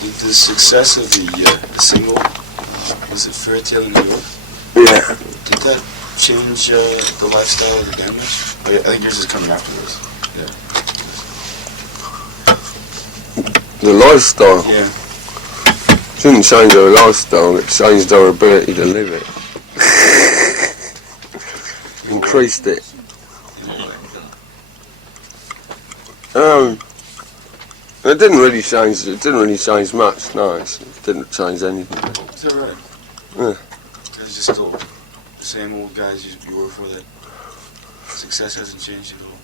The success of the single, was it Fairy Tale in New York? Yeah. Did that change the lifestyle of the band much? I think yours is coming afterwards. Yeah. The lifestyle? Yeah. It didn't change our lifestyle, it changed our ability to live it. Increased it. It didn't really change much, no, it didn't change anything. Is that right? Yeah. Guys are still the same old guys you were before that? Success hasn't changed at all?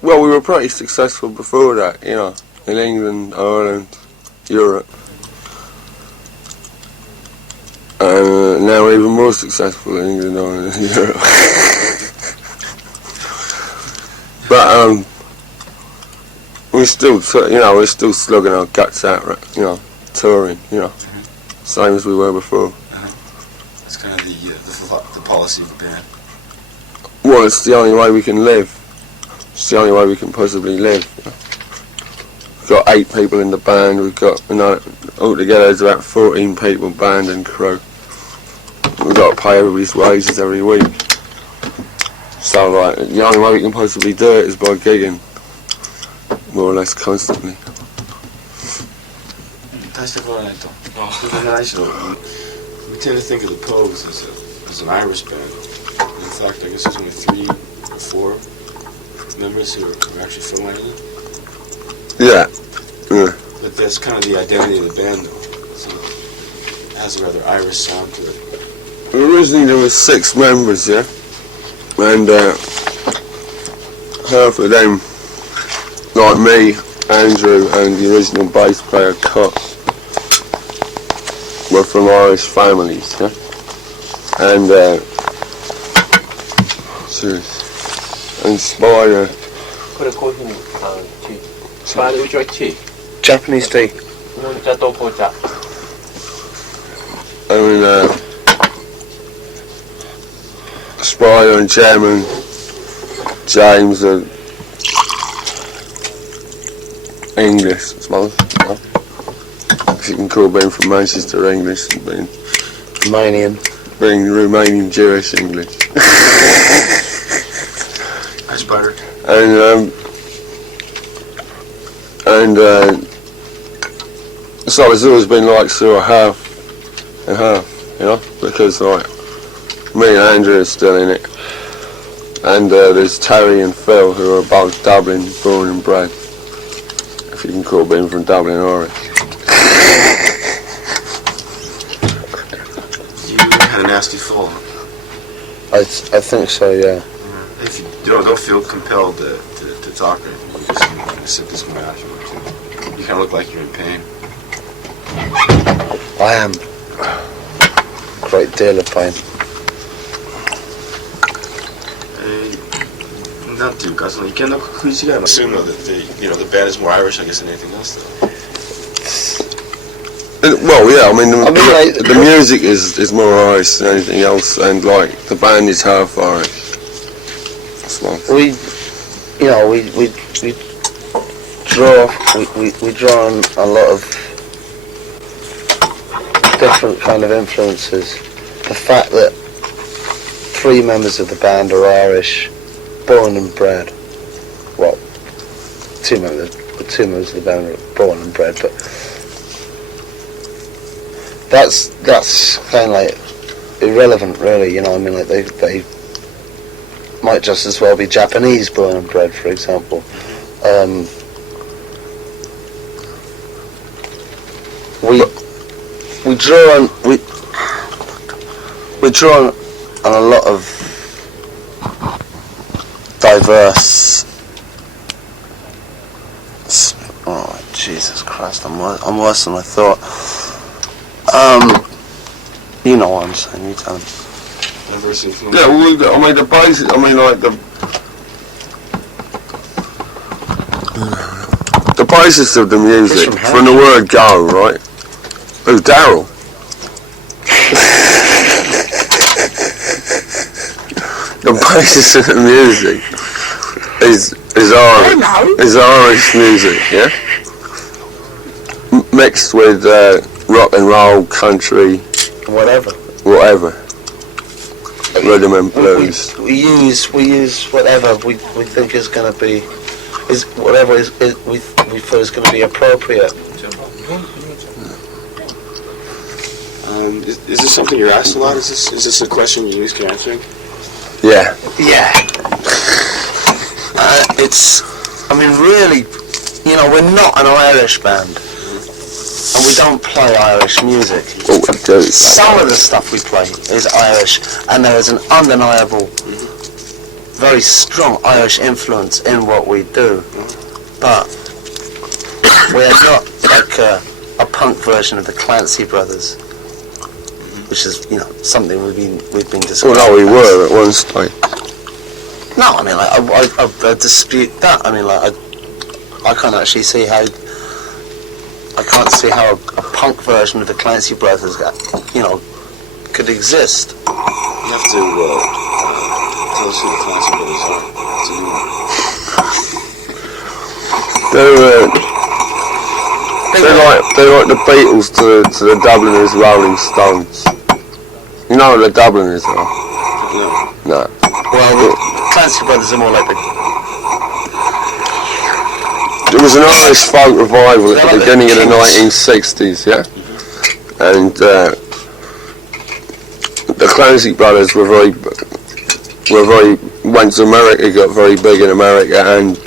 Well, we were pretty successful before that, you know, in England, Ireland, Europe. And now we're even more successful in England, Ireland, and Europe. But, we're still slugging our guts out, you know, touring, you know, same as we were before. That's kind of the policy of the band. Well, it's the only way we can live. It's the only way we can possibly live. We've got 8 people in the band. We've got, you know, altogether there's about 14 people, band and crew. We've got to pay everybody's wages every week. So, like, the only way we can possibly do it is by gigging, more or less constantly. We tend to think of the Pogues as an Irish band. In fact, I guess there's only 3 or 4 members who are actually from Ireland. Yeah. Yeah. But that's kind of the identity of the band, though. So it has a rather Irish sound to it. Originally there was 6 members, yeah, and half of them, like me, Andrew, and the original bass player Cot, were from Irish families, yeah, and Spider. Spider, would you like tea? Japanese tea. I mean, Spider and Jem and James are English, I suppose. You know? If you can call being from Manchester English and being Romanian Jewish English. Hi, Spider. And so it's always been like sort of half and half, you know, because like me and Andrew are still in it, and there's Terry and Phil who are both Dublin born and bred, if you can call being from Dublin Irish. You had a nasty fall. I think so, yeah. If you don't feel compelled to talk or anything, you just kind of sip this one out if you want to. You kind of look like you're in pain. I am. Great deal of pain. Not too, guys. You can't assume though that the band is more Irish, I guess, than anything else, though. Well, yeah. I mean, the music is more Irish than anything else, and like the band is half Irish. We draw on a lot of different kind of influences. The fact that 3 members of the band are Irish, born and bred. Well, 2 members of the band are born and bred, but that's kind of like irrelevant, really. You know, I mean, like they might just as well be Japanese born and bred, for example. We draw on a lot of diverse. Oh, Jesus Christ! I'm worse than I thought. You know what I'm saying. You tell me. Yeah, well, I mean the basic. I mean like the basis of the music from the word go, right? Oh, Daryl. The basis of the music is Irish music, yeah. mixed with rock and roll, country, whatever. Rhythm and blues. We use whatever we think is going to be whatever we feel is going to be appropriate. Is this something you're asked a lot? Is this a question you used to answering? Yeah. Yeah. Really, we're not an Irish band, and we don't play Irish music. What we do. Some of the stuff we play is Irish, and there is an undeniable, very strong Irish influence in what we do. But we're not like a punk version of the Clancy Brothers, which is something we've been discussing. Well, no, we were at one stage. No, I dispute that. I can't actually see how. I can't see how a punk version of the Clancy Brothers, could exist. You have to tell us who the Clancy Brothers are. It's a new one. They're like the Beatles to the Dubliners Rolling Stones. You know what the Dubliners are? No. Well, the Clancy Brothers are more like the... There was an Irish folk revival at the beginning of the 1960s, yeah? And the Clancy Brothers went to America, got very big in America, and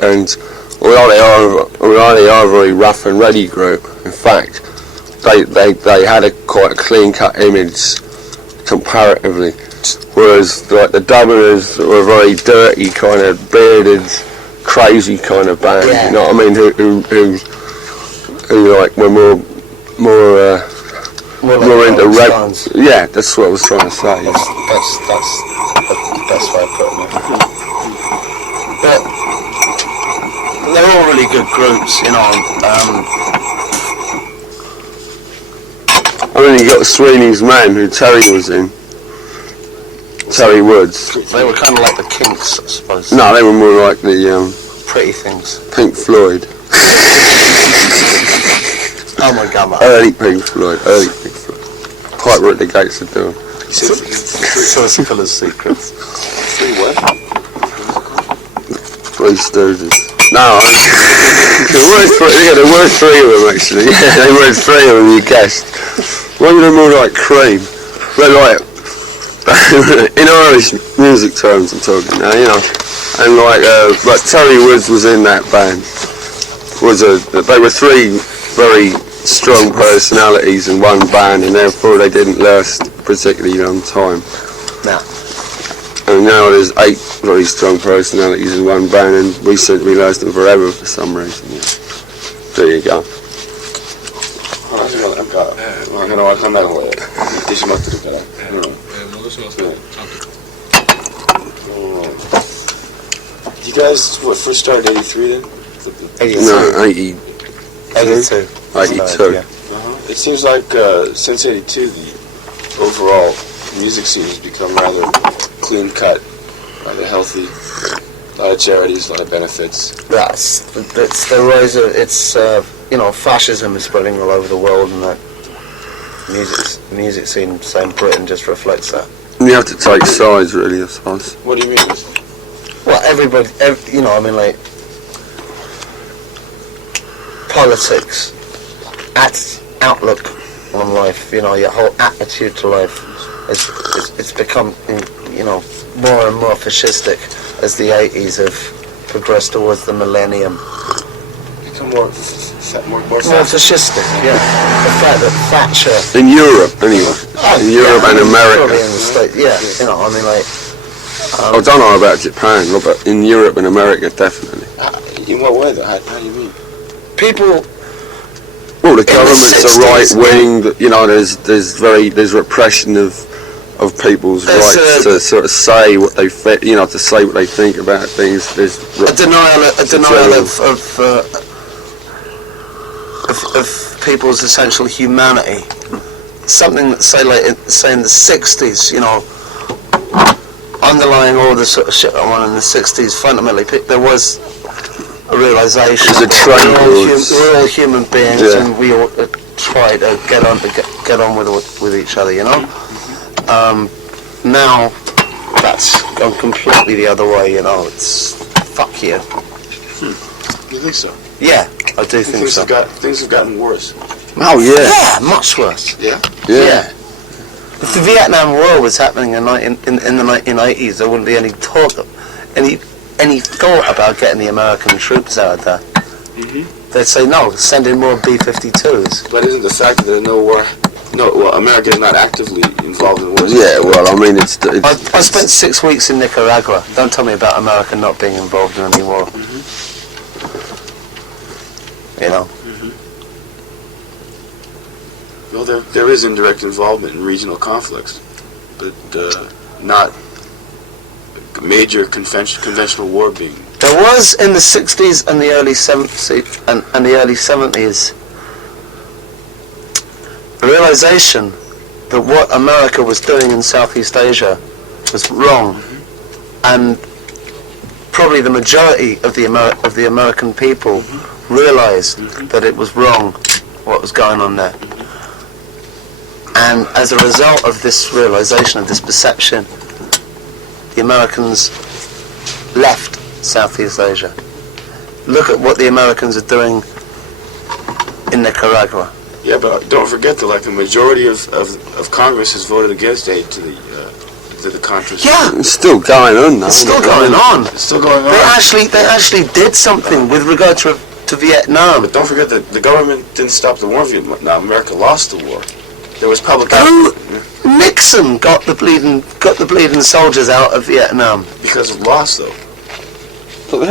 although they are a very rough and ready group, in fact, they had quite a clean-cut image comparatively, whereas like the Dubliners were a very dirty, kind of bearded, crazy kind of band. Yeah. You know what I mean? Who like were more into rap. Stones. Yeah, that's what I was trying to say. That's the best way of putting it. But they're all really good groups, I mean, you got Sweeney's Men, who Terry was in. Terry Woods. They were kind of like the Kinks, I suppose. No, they were more like the Pretty things. Pink Floyd. Oh my God, man. Early Pink Floyd. Quite what the Gates are doing. So it's full of secrets. Three what? Three Stooges. No, there were three of them actually. Yeah, there were three of them, you guessed. One of them more like Cream. They're like, in Irish music terms I'm talking now, and like Terry Woods was in that band. They were three very strong personalities in one band, and therefore they didn't last a particularly long time. No. And now there's 8 very strong personalities in one band, and we seem to be lasting forever for some reason. Yeah. There you go. You guys, first started 83 then? 82. No, 82. 82. Yeah. It seems like since 82, the overall music scene has become rather clean-cut, rather healthy. A lot of charities, a lot of benefits. It's the rise of fascism is spreading all over the world, and that music scene, say in Britain, just reflects that. You have to take sides, really, I suppose. What do you mean? Well, everybody, politics, outlook on life, your whole attitude to life, it's become, more and more fascistic as the 80s have progressed towards the millennium. Become more fascistic, yeah. The fact that Thatcher... In Europe, anyway. In Europe and America. Probably in the States, yeah. I don't know about Japan, but in Europe and America, definitely. In what way, though? How do you mean? People... Well, the government's a right wing. There's repression of people's rights to sort of say what they to say what they think about things. There's a denial of people's essential humanity. Something that say in the 60s, underlying all the sort of shit that went on in the 60s, fundamentally there was a realization There's a that trend we're all human beings, Yeah. and we ought to try to get on with each other, you know. Now that's gone completely the other way, you know. It's fuck you. You think so? Yeah, I do think so. Things have gotten worse. Oh yeah. Yeah, much worse. Yeah? Yeah. If the Vietnam War was happening in the 1980s, there wouldn't be any talk, any thought about getting the American troops out there. They'd say no, send in more B-52s. But isn't the fact that there's no war... America is not actively involved in wars. Yeah, well, I mean, it's I spent 6 weeks in Nicaragua. Don't tell me about America not being involved in any war. You know. Well, there is indirect involvement in regional conflicts, but not major conventional war being. There was in the 60s and the early 70s and the early 70s a realization that what America was doing in Southeast Asia was wrong, and probably the majority of the American people realized that it was wrong what was going on there. And as a result of this realization, of this perception, the Americans left Southeast Asia. Look at what the Americans are doing in Nicaragua. Yeah, but don't forget that, like, the majority of Congress has voted against aid to the Contras. Yeah, it's still going on now. it's still going on. It's still going on. They actually did something with regard to Vietnam. But don't forget that the government didn't stop the war in Vietnam. America lost the war. There was public... Nixon got the bleeding soldiers out of Vietnam. Because of loss, though. But they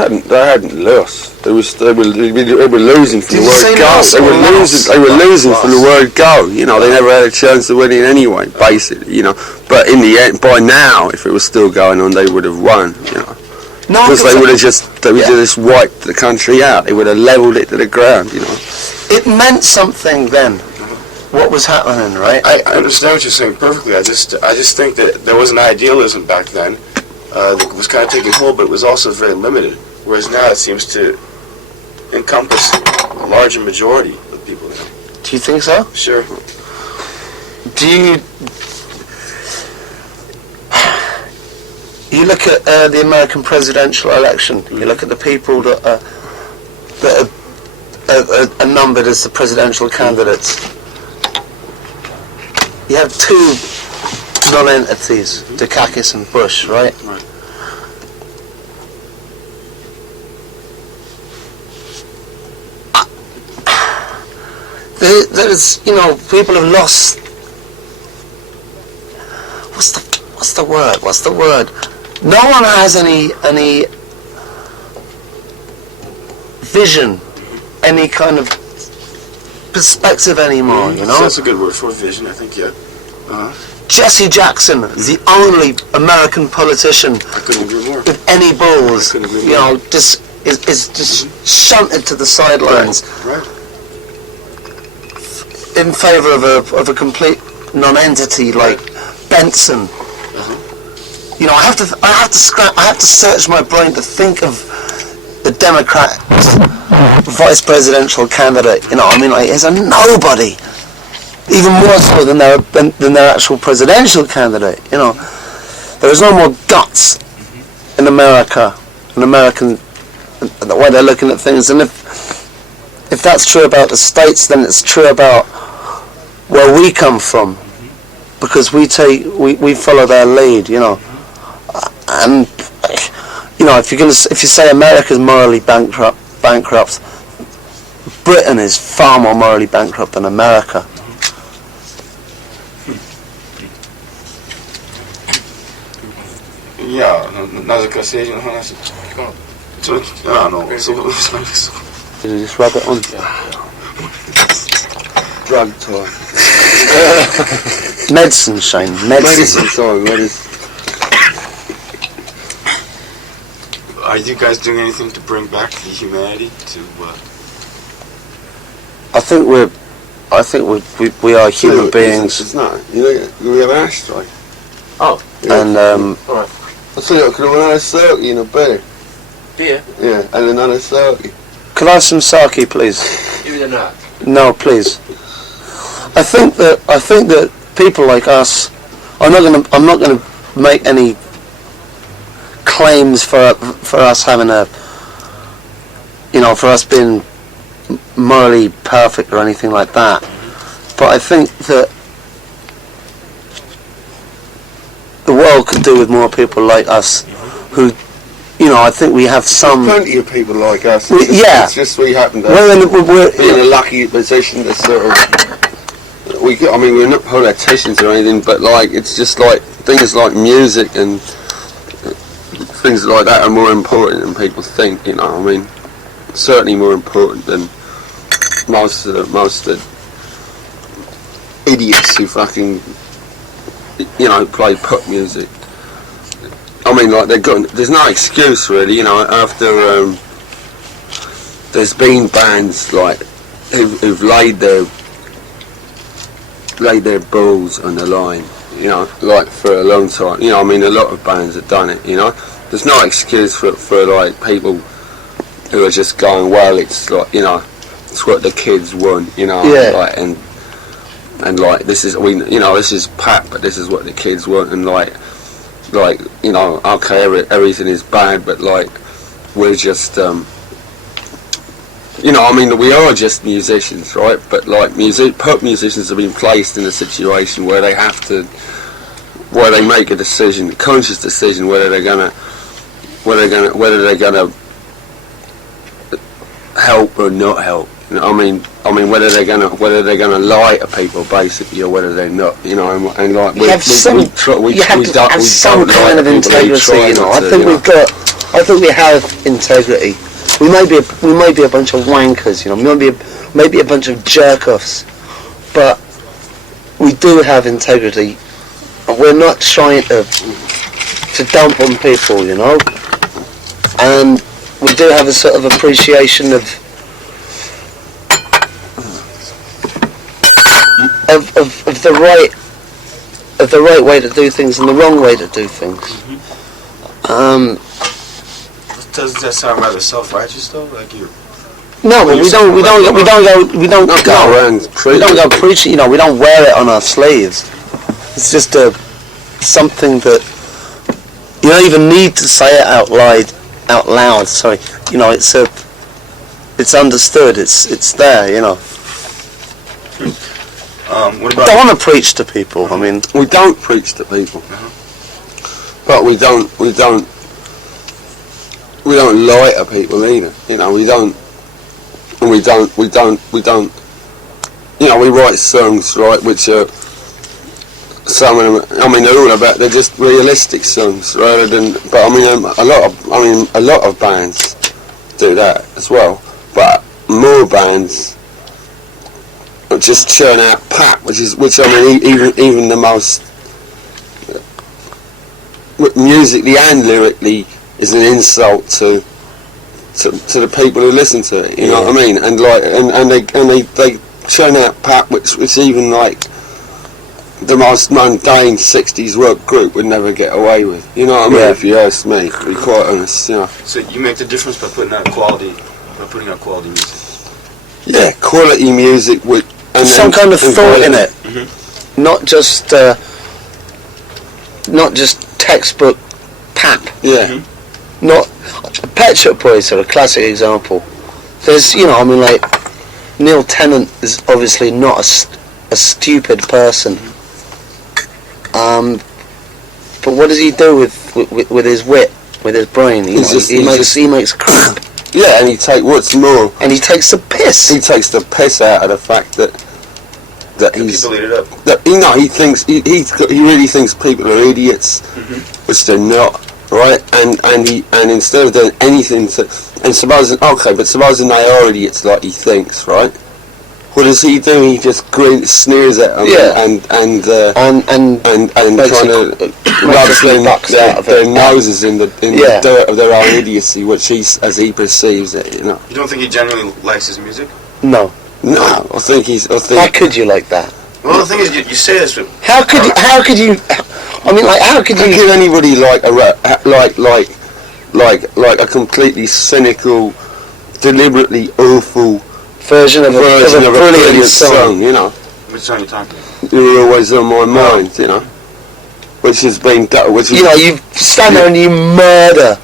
hadn't lost. They were losing from Did the you say word go. lost They or were lost? losing from the Lost. word go. You know, they never had a chance of winning anyway, basically. You know, but in the end, by now, if it was still going on, they would have won. You know, No, because they would have just wiped the country out. They would have leveled it to the ground. You know, it meant something then. What was happening, right? I understand what you're saying perfectly. I just think that there was an idealism back then that was kind of taking hold, but it was also very limited. Whereas now it seems to encompass a larger majority of people now. Do you think so? Sure. Do you look at the American presidential election? You look at the people that are numbered as the presidential candidates. You have two non-entities, Dukakis and Bush, right? Right. There's, people have lost. What's the word? No one has any vision, any kind of perspective anymore. You know. That's a good word for vision, I think. Yeah. Jesse Jackson is the only American politician I couldn't agree more. with any balls. I couldn't agree more. Just is just shunted to the sidelines. Right. In favour of a complete non-entity like Benson. I have to search my brain to think of the Democrat vice presidential candidate. He's a nobody, even more so than their actual presidential candidate. There is no more guts in America, the way they're looking at things. And if that's true about the States, then it's true about where we come from, because we follow their lead, and if you say America's morally bankrupt, Britain is far more morally bankrupt than America. Yeah, nazyka się jedzie na nas. No. you just rub it on. Drug time. Medicine, Shane. Medicine. Medicine. Are you guys doing anything to bring back the humanity to? I think we are human beings. It's not. We have an ashtray. Oh. Yeah. And Alright. I tell you, I could have had a 30 in a bed. Beer? Yeah, and another sake. Can I have some sake, please? Give me a nut. No, please. I think that people like us, I'm not gonna make any claims for us having for us being morally perfect or anything like that. But I think that the world could do with more people like us who, I think we have some... Plenty of people like us. It's just we happen to we're be in a lucky position to sort of... we're not politicians or anything, but it's just things like music and things like that are more important than people think. Certainly more important than most of the idiots who fucking play pop music. There's no excuse really. After there's been bands who've laid their balls on the line, for a long time. A lot of bands have done it. There's no excuse for people who are just going, well, it's it's what the kids want, this is this is pap, but this is what the kids want, and okay, everything is bad, but we're just we are just musicians, right? But pop musicians have been placed in a situation where they have to, where they make a decision, a conscious decision, whether they're gonna help or not help. Whether they're gonna lie to people basically, or whether they're not. We have some kind of integrity. I think we have integrity. We may be a bunch of wankers, maybe a bunch of jerk-offs, but we do have integrity. We're not trying to dump on people, and we do have a sort of appreciation of the right way to do things and the wrong way to do things. Doesn't that sound rather self-righteous though? No, but we don't go preaching. We don't wear it on our sleeves. It's just something that you don't even need to say it out loud. Sorry, it's understood. It's there. What about? I don't want to preach to people. We don't preach to people, but we don't lie to people either. We write songs, right, which are some of them. They're all about. They're just realistic songs rather than. But a lot of bands do that as well. But more bands just churn out pap, which even the most musically and lyrically is an insult to the people who listen to it. You know what I mean? And they churn out pap, which even the most mundane 60s rock group would never get away with. You know what I mean? If you ask me, to be quite honest. So you make the difference by putting out quality music. Yeah, quality music with some kind of thought in it, not just textbook pap. Yeah. Not Pet Shop Boys are a classic example. There's, Neil Tennant is obviously not a stupid person. But what does he do with his wit, with his brain? He makes crap. Yeah, and he takes the piss. He takes the piss out of the fact that he's people eat it up. He really thinks people are idiots, which they're not, right? And instead of doing anything supposing they are idiots like he thinks, right? What does he do? He just sneers at them and kind of rubs their noses in the dirt of their own idiocy, which as he perceives it, You don't think he genuinely likes his music? No, I think how could you like that? Well, the thing is, you say this with... How could you? How could you? How could anybody like like a completely cynical, deliberately awful version of a brilliant song. You know. Which song are you talking about? You're always on my mind, you know. Which has been done. You know, you stand there and you murder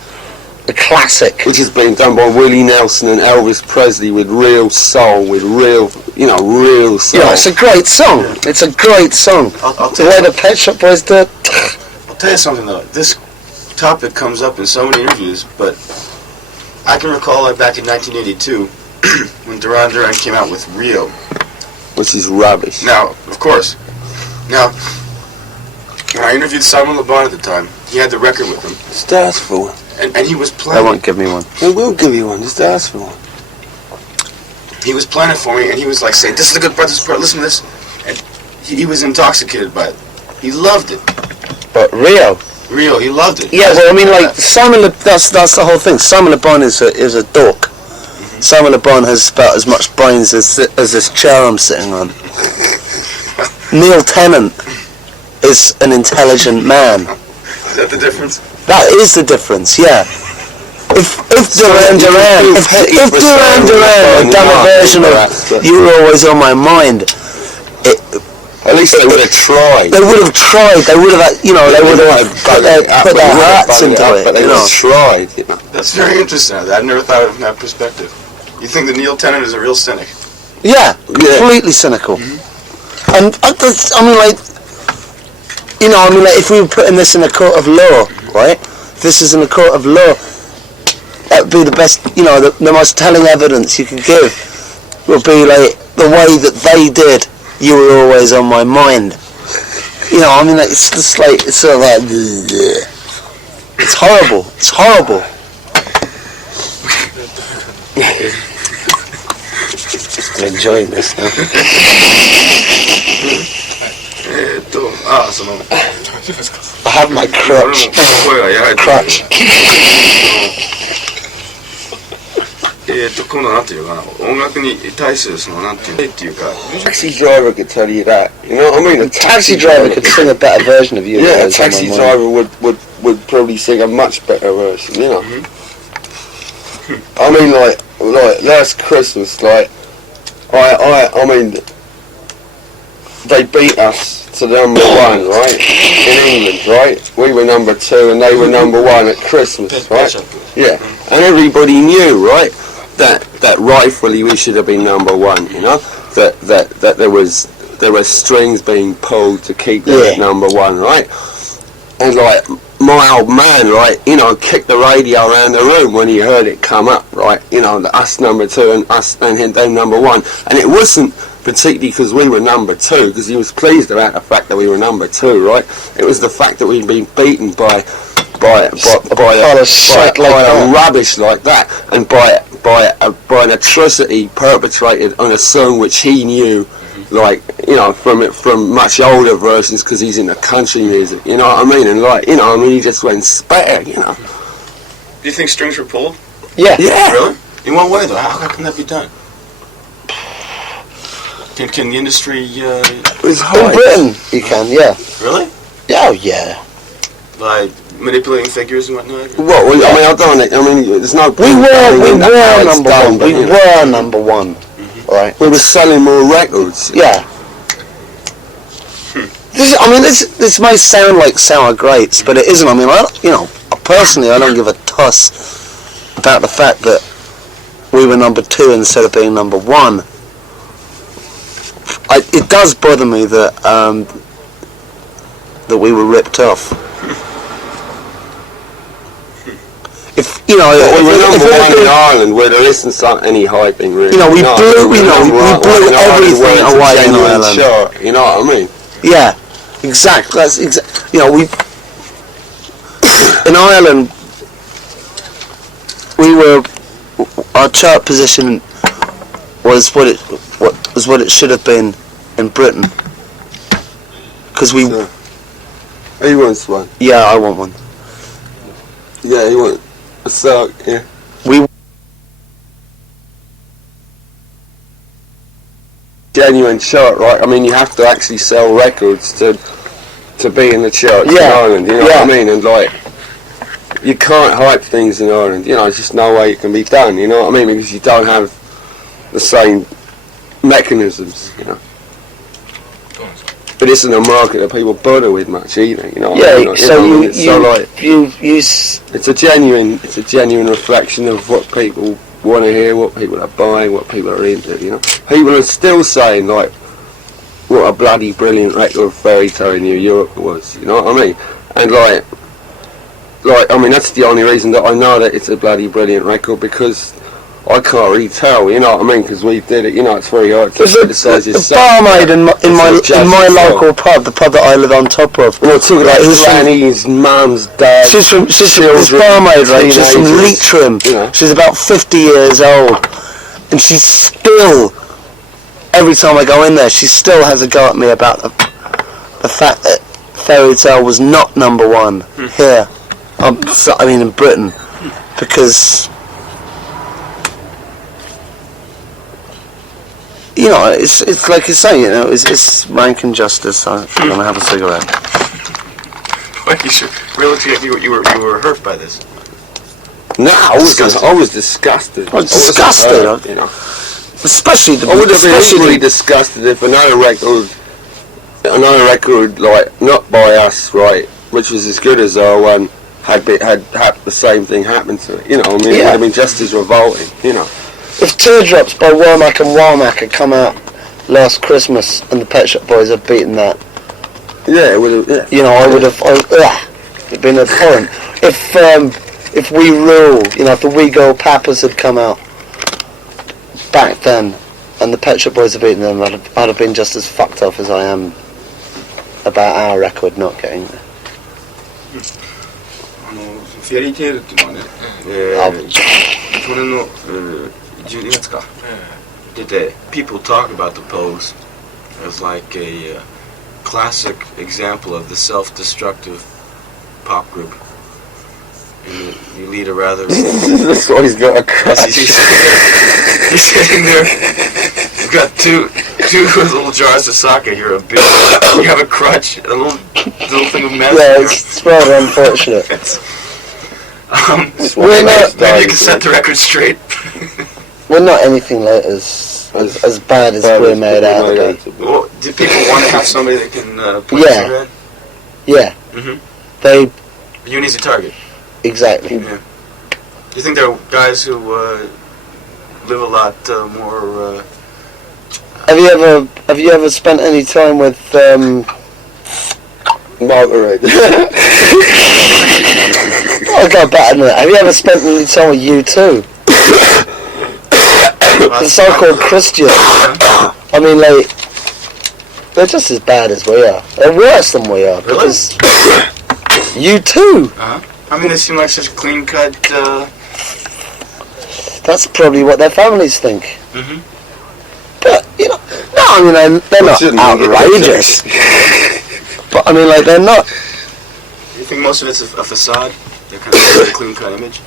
a classic. Which has been done by Willie Nelson and Elvis Presley with real soul, with real soul. Yeah, it's a great song. It's a great song. I'll The tell way you, the Pet Shop Boys do it. I'll tell you something though. This topic comes up in so many interviews, but I can recall like back in 1982 when Duran Duran came out with Rio. Which is rubbish. Now, of course. Now, when I interviewed Simon Le Bon at the time, he had the record with him, Just ask for one. and he was They playing. won't give me one. They will give you one, just ask for one. He was playing it for me, and he was like saying, "This is the good part. This is the part. Listen to this." And he was intoxicated by it. He loved it. But Rio. Rio, he loved it. Yeah, well, I mean, like that's the whole thing. Simon Le Bon is a dork. Simon Le Bon has about as much brains as this chair I'm sitting on. Neil Tennant is an intelligent man. Is that the difference? That is the difference, yeah. If Duran Duran had done a version of You Were Always on My Mind, At least they would have tried. they would have tried. They would have, they would have put their hearts into it. But they would have tried, you know. That's very interesting. I've never thought of it from that perspective. You think that Neil Tennant is a real cynic? Yeah, completely cynical. And if we were putting this in a court of law, right? If this is in a court of law, that would be the best, the most telling evidence you could give would be like the way that they did You Were Always on My Mind. It's just like, it's sort of like, it's horrible. It's horrible. I'm enjoying this now. I have my crutch. Crutch. 今度なんていうかな、音楽に対するそのなんていうか。Taxi driver could tell you that. You know what I mean? A taxi driver could sing a better version of You. Yeah, a taxi driver would probably sing a much better version, you know. I mean, like last Christmas, like I mean, they beat us to number one, right? In England, right? We were number 2 and they were number 1 at Christmas, right? Yeah, and everybody knew, right, that rightfully we should have been number 1, you know? That there were strings being pulled to keep them at number 1, right? And like my old man, right, kicked the radio around the room when he heard it come up, right? Us number 2 and us and them number 1, and it wasn't particularly because we were number 2, because he was pleased about the fact that we were number 2, right? It was the fact that we'd been beaten by rubbish like that, and by an atrocity perpetrated on a song which he knew, like, from much older versions, because he's into country music, you know what I mean? And he just went spatter, Do you think strings were pulled? Yeah. Really? In what way though? How can that be done? Can the industry? In Britain, you can, yeah. Really? Oh yeah. Like manipulating figures and whatnot? Well, I don't know. There's no. We were number 1. We were number 1. Right. We were selling more records. Yeah. This may sound like sour grapes, but it isn't. Personally, I don't give a toss about the fact that we were number 2 instead of being number 1. It does bother me that we were ripped off. We were number 1 in Ireland, where there isn't any hyping really. We blew everything away in Ireland. Chart, you know what I mean? Yeah, exactly. That's in Ireland, our chart position was what it should have been in Britain. Because we. So, he wants one. Yeah, I want one. Yeah, he wants. So, yeah. We genuine chart, right? You have to actually sell records to be in the chart in Ireland, you know what I mean? And you can't hype things in Ireland. You know, there's just no way it can be done. You know what I mean? Because you don't have the same mechanisms. You know. But it's in a market that people bother with much either. You know. Yeah. It's a genuine reflection of what people want to hear, what people are buying, what people are into. You know, people are still saying like, "What a bloody brilliant record Fairy Tale in New York was." You know what I mean? And like I mean, that's the only reason that I know that it's a bloody brilliant record, because I can't really tell, you know what I mean? Because we did it, you know, it's very hard to criticise the barmaid in my local pub, the pub that I live on top of. We're talking about grannies, mums, dads. She's this barmaid, right? She's from Leitrim. You know? She's about 50 years old, and she's still, every time I go in there, she still has a go at me about the fact that Fairy Tale was not number one here. I mean, in Britain, because. You know, it's like you say, you know, it's rank injustice. I'm gonna have a cigarette. Wait, you sure? Really, you were hurt by this? No, I was disgusted. I was disgusted. Hurt, you know, especially I would have been equally disgusted if another record, like not by us, right, which was as good as our one, had the same thing happen to it. You know, I mean, it would have been just as revolting. You know. If Teardrops by Womack and Womack had come out last Christmas and the Pet Shop Boys had beaten that, yeah, it would have. Yeah. You know, I would have. It'd been abhorrent. If We Rule, you know, if the We Go Papas had come out back then and the Pet Shop Boys had beaten them, I'd have been just as fucked off as I am about our record not getting there. フェアリーテールっていうのはね、去年の、12月か、出て people talk about the Pogues as like a classic example of the self-destructive pop group. And you lead a rather... That's why he's got a crutch. He's sitting there. You've got two little jars of sake here, a big. You have a crutch, a little thing of medicine. Yeah, it's rather unfortunate. Maybe you can set the record straight. We're not anything like as bad as we're made out to be. Well, do people want to have somebody that can point a cigarette? Yeah. Mm-hmm. Uni's a target. Exactly. Yeah. Do you think there are guys who live a lot more? Have you ever spent any time with Margaret? I'll go better than that. Have you ever spent any time with U2? The so-called Christians. I mean, like, they're just as bad as we are. They're worse than we are. Really? U2. I mean, they seem like such clean-cut. That's probably what their families think. Mm-hmm. But you know, no, I mean they're not outrageous. But I mean, like, they're not. You think most of it's a facade? They're kind of a clean-cut image.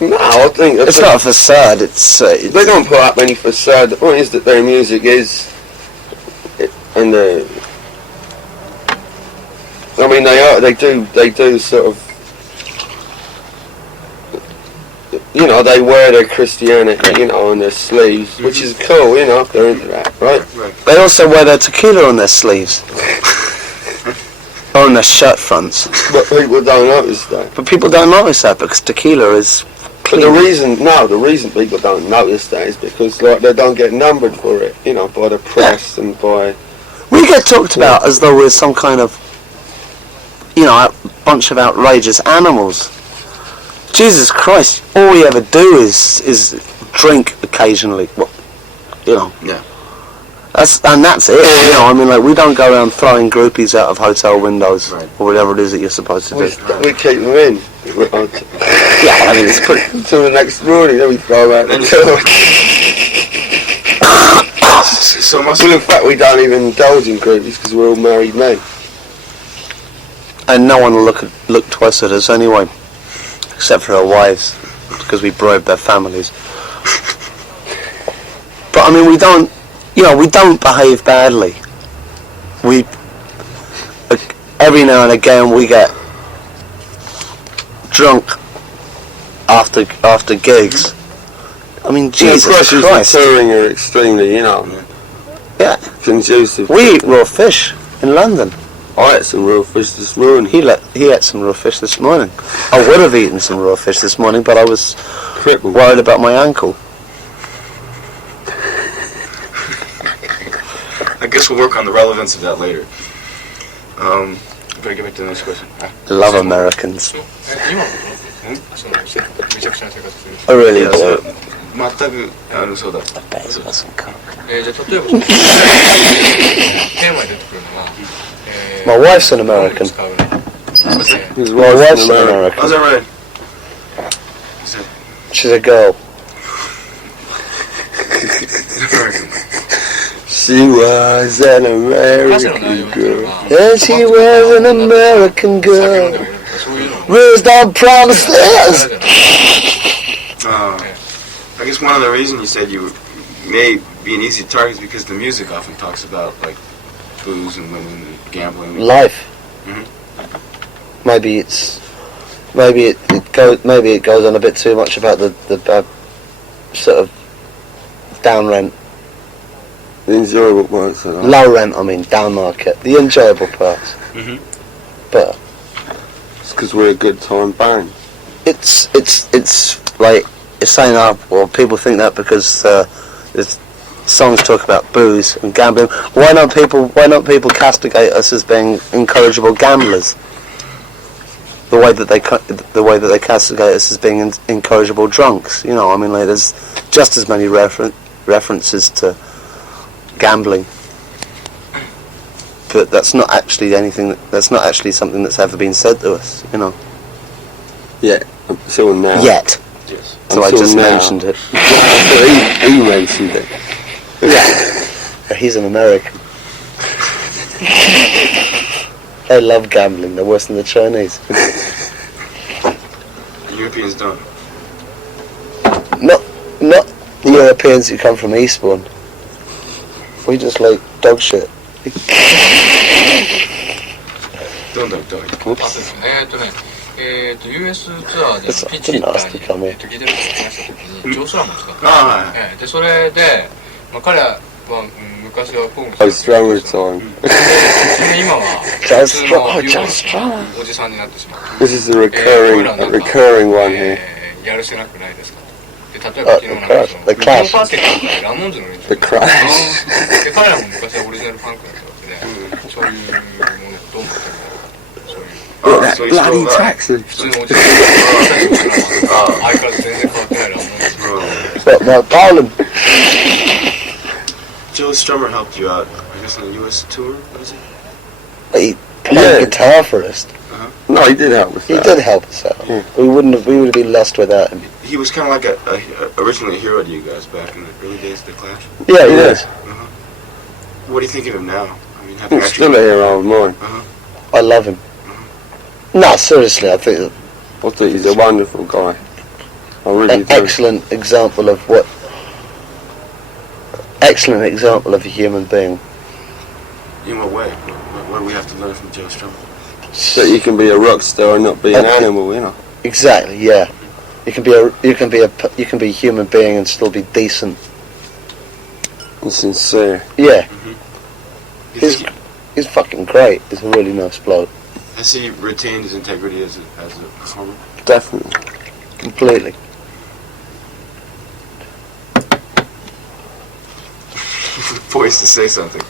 No, I think it's not a facade. It's they don't put up any facade. The point is that their music is, and I mean they do sort of, you know, they wear their Christianity, you know, on their sleeves, which is cool, you know, if they're into that, right? They also wear their tequila on their sleeves. Or on their shirt fronts. But people don't notice that. But people don't notice that because tequila is clean. But the reason people don't notice that is because, like, they don't get numbered for it, you know, by the press and by... We get talked about as though we're some kind of, you know, a bunch of outrageous animals. Jesus Christ, all we ever do is drink occasionally, well, you know. Yeah. That's it, you know. I mean, like, we don't go around throwing groupies out of hotel windows or whatever it is that you're supposed to do. We keep them in. Yeah, I mean, it's pretty... Until the next morning, then we throw them out. So well, in fact, we don't even indulge in groupies because we're all married men. And no one will look twice at us anyway. Except for our wives, because we bribe their families. But I mean, we don't behave badly. We, every now and again, we get drunk after gigs. I mean, Jesus pressures Christ. of touring are extremely, Yeah. conducive. We eat raw fish in London. I had some real fish this morning. He ate some raw fish this morning. I would have eaten some raw fish this morning, but I was Crippled. worried about my ankle. I guess we'll work on the relevance of that later. Better get back to the next question. Love Americans. 今もそのめちゃくちゃな生活する。 I really Yeah, do. 全くそうだ。 Bays wasn't cool. じゃあ例えばそのテーマに出てくるのは、My wife's an American. 使うの His My wife's wife's an an American. How's American. that right? She's a girl. She was an 歌詞の内容 American っていう girl. のは Yeah, she was an American 酒飲ん girl. でもいいのかそういうのを Raised on promises. I guess one of the reasons you said you may be an easy target is because the music often talks about like booze and women and gambling. Life. Mhm. Maybe it goes on a bit too much about the sort of down rent, The enjoyable parts of that. low rent. I mean down market, the enjoyable parts. Mhm. But It's because we're a good time band. it's like it's saying people think that because there's songs talk about booze and gambling. Why don't people castigate us as being incorrigible gamblers? The way that they castigate us as being incorrigible drunks. I mean, like there's just as many references to gambling, but that's not actually that's not actually something that's ever been said to us. Yeah, until now. Yet. Yes. So I Until just now. mentioned it. he mentioned it. He's an American. They love gambling. They're worse than the Chinese. The Europeans don't. Not the Europeans who come from Eastbourne. We just like dog shit. Don't. あそうですねUS ツアーで It's ピッチ行ったり nasty come here. ギターを弾きました時にジョー・スラムを使ってあでそれで、彼は、昔はポーグ Post drummer time. 今は Just 普通の strong. おじさんになってしまう This is a recurring one here. やるせなくないですかで例えば昨日なんかその The Clash. 日本パーティーからラモンズの連中 The Clash. で彼らも昔はオリジナルファンクだったわけでそういうものどう思ってるのそういう Look, Oh, that so you still bloody got- taxi. 普通のおじさん相変わらず全然変わってないラモンズ But no problem. Joe Strummer helped you out, I guess, on the U.S. tour, was it? He played Yeah. guitar for us. No, he did help us. He out. did help us out. Yeah. We would have been lost without him. He was kind of like originally a hero to you guys back in the early days of the Clash. Yeah, he Yeah. was. What do you think of him now? I mean, having He's still a hero of mine. I love him. No, seriously, I think I think he's a wonderful guy. I really an do. excellent example of a human being. In what way? What do we have to learn from Joe Strummer? That you can be a rock star and not be an animal, Exactly, yeah. You can be a human being and still be decent. and sincere. Yeah, You He's- think he's fucking great. He's a really nice bloke. has he retained his integrity as a performer? Definitely. Completely. Poised to say something.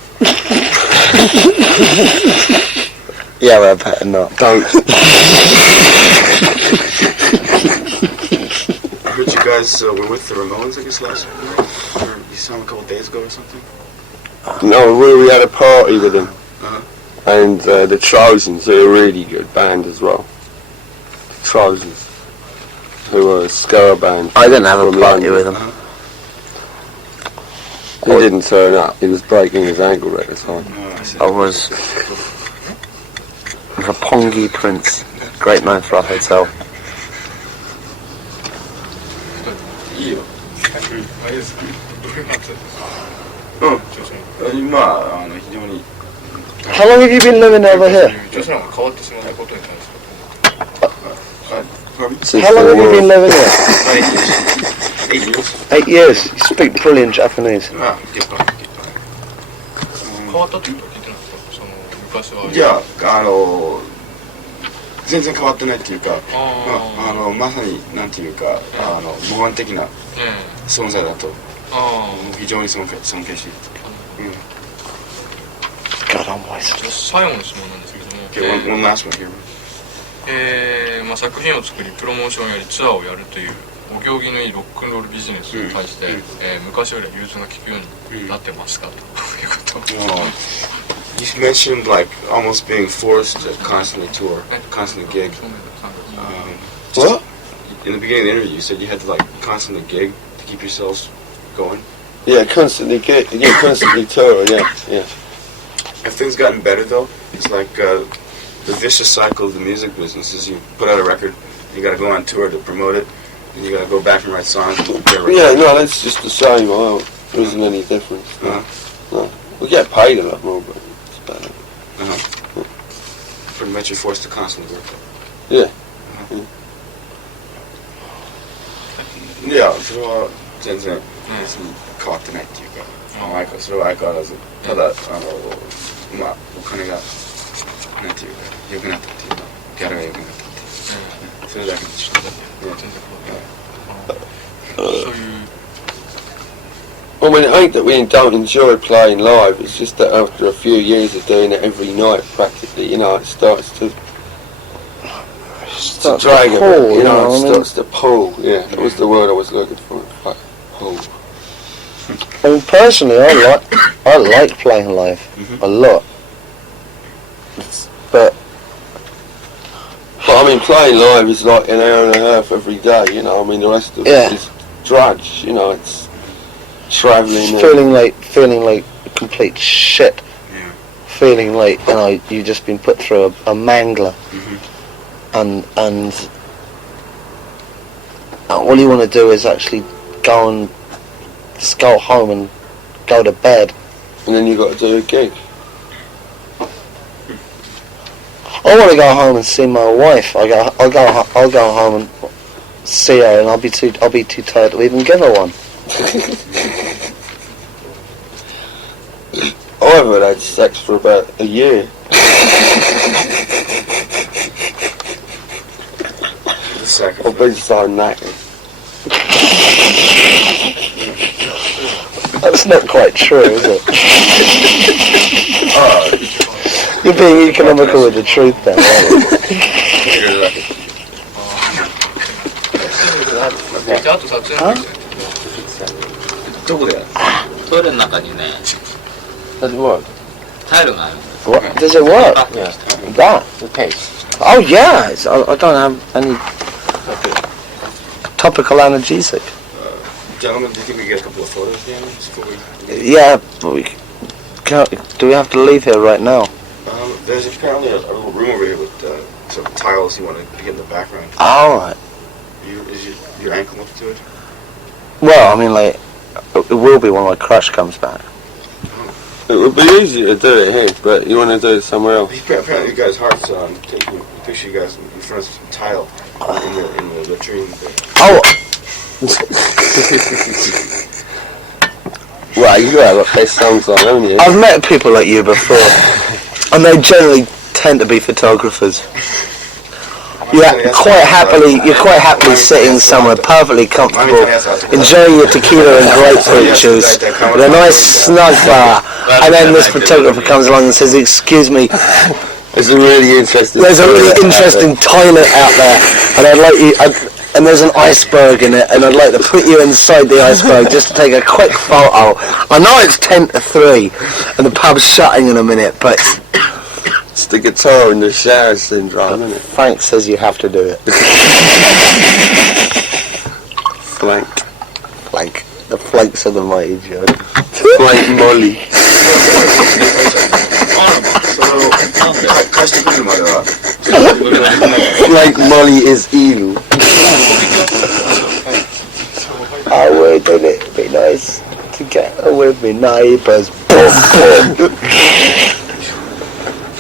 Yeah, well, I better not. Don't. I heard you guys were with the Ramones, I guess, last week. Or you saw them a couple days ago or something? No, we had a party with him. Uh-huh. And the Trojans, they're a really good band as well. The Trojans, who are a ska band. I didn't have a from party London. with him. He didn't turn up. He was breaking his ankle at the time. Oh, I see. I was the Pongy Prince. Great man for our hotel. いいよあれですブルーハーツまあ、非常に How long have you been living over here? 女子らが変わってしまったことに対して How long have you been living here? 8 years. 8 years. You speak brilliant Japanese. 変わったっていうことは聞いてないですか？その昔は。いや、全然変わってないっていうか、まさになんていうか、模範的な存在だと、非常に尊敬している。God, I'm wise. 最後の質問なんですけども、Okay, one last one here. 作品を作りプロモーションやりツアーをやるというお行儀のいいロックンロールビジネスに対して、昔よりは融通が利くようになってますかということを。You mentioned like almost being forced to constantly tour, constantly gig. What? In the beginning of the interview, you said you had to like constantly gig to keep yourselves going. Yeah, constantly constantly tour. Yeah. Have things gotten better though? It's like the vicious cycle of the music business is you put out a record, you got to go on tour to promote it, and you got to go back and write songs. Yeah, no, that's just the same. There isn't any difference. No. We get paid a lot more, but it's better. Pretty much you're forced to constantly work. Yeah. いや、それは全然変わってないっていうか、それは相変わらず、ただお金がなんていうか良くなったっていうか、ギャラが良くなったっていう、それだけでしょ。そういう。I mean, it ain't that we don't enjoy playing live. It's just that after a few years of doing it every night, practically, it starts to drag a bit. It starts to pull. Yeah, that was the word I was looking for. Pull. I mean, personally, I like playing live a lot. But I mean, playing live is like an hour and a half every day. I mean, the rest of it is drudge. It's travelling. Feeling like complete shit. Yeah. Feeling like you've just been put through a mangler, and all you want to do is actually go home and go to bed. And then you got to do a gig. I want to go home and see my wife. I'll go home and see her, and I'll be too tired to even give her one. I haven't had sex for about a year. I've been so knackered. That's not quite true, is it? You're being economical with the truth there, aren't you? じゃああと撮影の時どこでやる？トイレの中にね、 Does it work? タイルがあるんです。 What? Does it work? Yeah. That? The paste. Oh yeah. I don't have any topical analgesic. Gentlemen, do you think we get a couple of photos down before we? Yeah, but do we have to leave here right now? There's apparently a little room over here with some tiles you want to get in the background. All right. Is your ankle up to it? Well, I mean, like, it will be when my crutch comes back. It would be easier to do it here, but you want to do it somewhere else. Apparently, you guys' heart's taking a picture of you guys in front of some tile in the latrine. Oh. Well, you got the best songs on, haven't you? I've met people like you before, and they generally tend to be photographers. You're quite happily sitting somewhere perfectly comfortable, enjoying your tequila and grapefruit juice with a nice snug bar, and then this photographer comes along and says, "Excuse me, There's a really interesting toilet out there, and I'd like you." And there's an iceberg in it, and I'd like to put you inside the iceberg just to take a quick photo. I know it's 10 to 3, and the pub's shutting in a minute, but It's the guitar in the shower syndrome, isn't it? Frank says you have to do it. Flank. The flanks of the mighty Joe. Flank Molly. Flank Molly is evil. I wouldn't it be nice to get with me neighbours?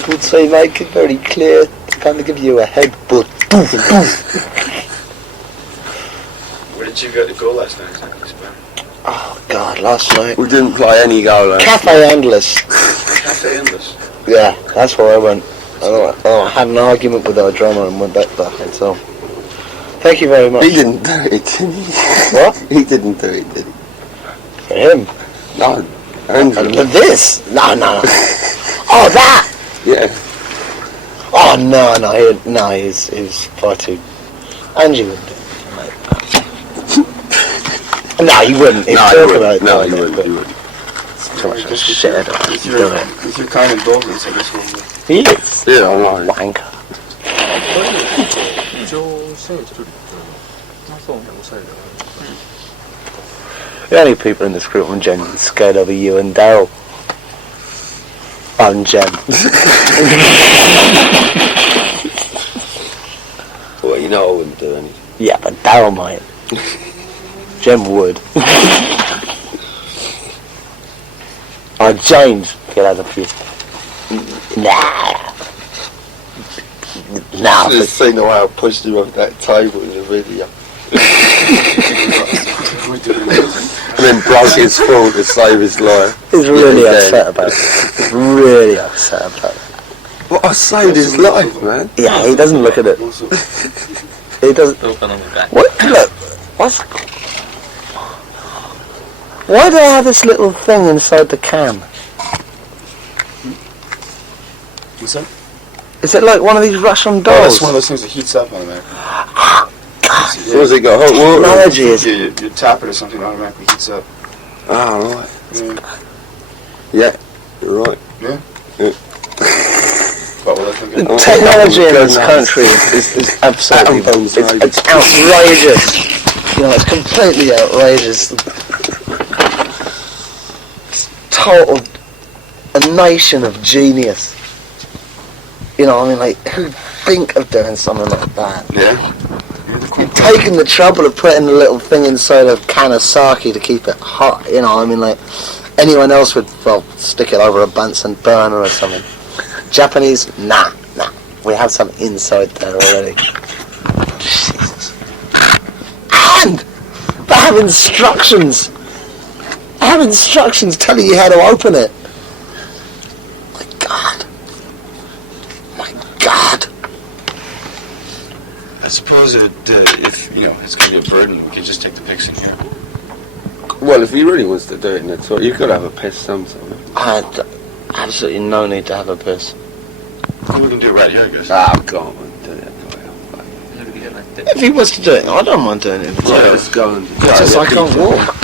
Would say make it very clear to kind of give you a headbutt. did you get to go last night? Exactly? Oh God, last night. We didn't play any goal last Cafe Endless. Cafe Endless. Yeah, that's where I went. I had an argument with our drummer and went back and so. Thank you very much. He didn't do it, did he? What? He didn't do it, did he? For him. No. Andrew. But this? No. Oh, that! Yeah. Oh, no, he was far too... Angie wouldn't do it. No, he wouldn't. He'd talk about it. No, he wouldn't. Too much shit. You're kind of indulgence, I guess. He is. Yeah, I know. Wanker. 一応選手取りあそうね抑える The only people in this group I'm genuinely scared of are you and Daryl. And Jen. Well, you know I wouldn't do anything. Yeah, but Daryl might. Jen would. Oh, James, get out of here. Nah. Nah. Should have seen the way I pushed him off that table in the video. And then broke his fall to save his life. He's really upset about it. He's really upset about it. Well, I saved his life, man. Yeah, he doesn't look at it. He doesn't. どうか飲むかい What? Look. What's... Why do I have this little thing inside the can? What's that? Is it like one of these Russian Oh, dolls? that's one of those things that heats up automatically. What has he got? Hot water? Technology is... You tap it or something, it automatically heats up. Ah, right. Yeah. Yeah, you're right. But well, I think The technology in this country is absolutely... It's outrageous. You know, it's completely outrageous. It's total... A nation of genius. You know, I mean, like, who'd think of doing something like that? Yeah. You're taking the trouble of putting a little thing inside a can of sake to keep it hot, you know, I mean, like, anyone else would, well, stick it over a Bunsen burner or something. Japanese, nah, we have some inside there already. Jesus. And they have instructions. They have instructions telling you how to open it. My God. I suppose that if, it's going to be a burden, we could just take the pics in here. Well, if he really wants to do it in the toilet, you've got to have a piss sometime. I had absolutely no need to have a piss. Well, we can do it right here, I guess. Ah, go on, do that. 塗る気じゃなくて If he wants to do it, I don't mind doing it. Right, let's go and... It's just I can't walk.